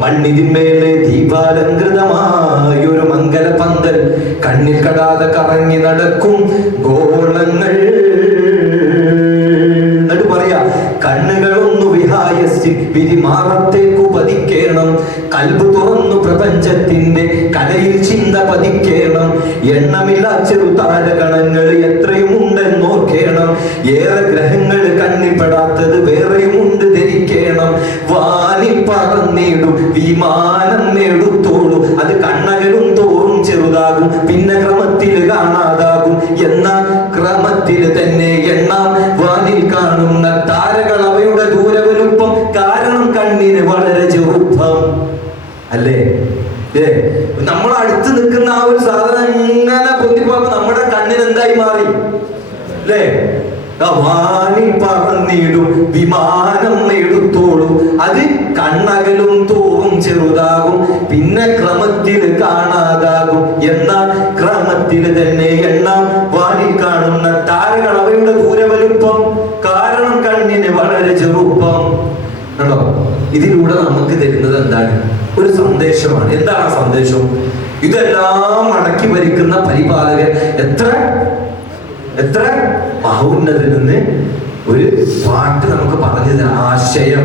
മണ്ണിതിന്മേലെ ദീപാലങ്കൃതമായൊരു മംഗല പന്തൽ കണ്ണിൽ കടാതെ കറങ്ങി നടക്കും ഗോളങ്ങൾ എന്നിട്ട് പറയാ കണ്ണുകളൊന്നു വിഹായസ്സിൽ വിരിമാറത്തേക്കു പതിക്കേണം. കൽബ് തുറന്നു പ്രപഞ്ചത്തിന്റെ കലയിൽ ചിന്ത പതിക്കേണം. എണ്ണമില്ല ചെറുതാരകണങ്ങൾ എത്രയും ഉണ്ടെന്നോർക്കേണം ഏറെ ഗ്രഹങ്ങൾ കണ്ണിൽപ്പെടാത്തത് വേറെയുമുണ്ട് വിമാനം എടുത്തോളൂ അത് കണ്ണകലും തോറും ചെറുതാകും. പിന്നെ ക്രമത്തിൽ കാണാതാകും. എന്ന ക്രമത്തിൽ തന്നെ എണ്ണാം. വാനിൽ കാണുന്ന താരകൾ അവയുടെ ദൂരവലുപ്പം. കാരണം കണ്ണിന് വളരെ ചെറുപ്പം. അല്ലേ? ഏ നമ്മൾ അടുത്ത് നിൽക്കുന്ന ആ ഒരു സാധനം ഇങ്ങനെ പൊന്തിപ്പോകുമ്പോ നമ്മുടെ കണ്ണിന് എന്തായി മാറി? അല്ലേ? വാനി പറന്നിടും. വിമാനം എടുത്തോളൂ അത് കണ്ണകലും തോറും ചെറുതാകും പിന്നെ ക്രമത്തിൽ കാണാതാകും. എന്നാൽ ക്രമത്തിൽ തന്നെ എണ്ണാം കാണുന്ന താരകൾ അവയുടെ ദൂരവലുപ്പം. കാരണം കണ്ണിന് വളരെ ചെറുപ്പം. കണ്ടോ? ഇതിലൂടെ നമുക്ക് തരുന്നത് എന്താണ്? ഒരു സന്ദേശമാണ്. എന്താണ് സന്ദേശം? ഇതെല്ലാം അടക്കി ഭരിക്കുന്ന പരിപാലകൻ എത്ര? എത്ര? മഹോന്നതിൽ നിന്ന് ഒരു പാട്ട് നമുക്ക് പറഞ്ഞു ആശയം.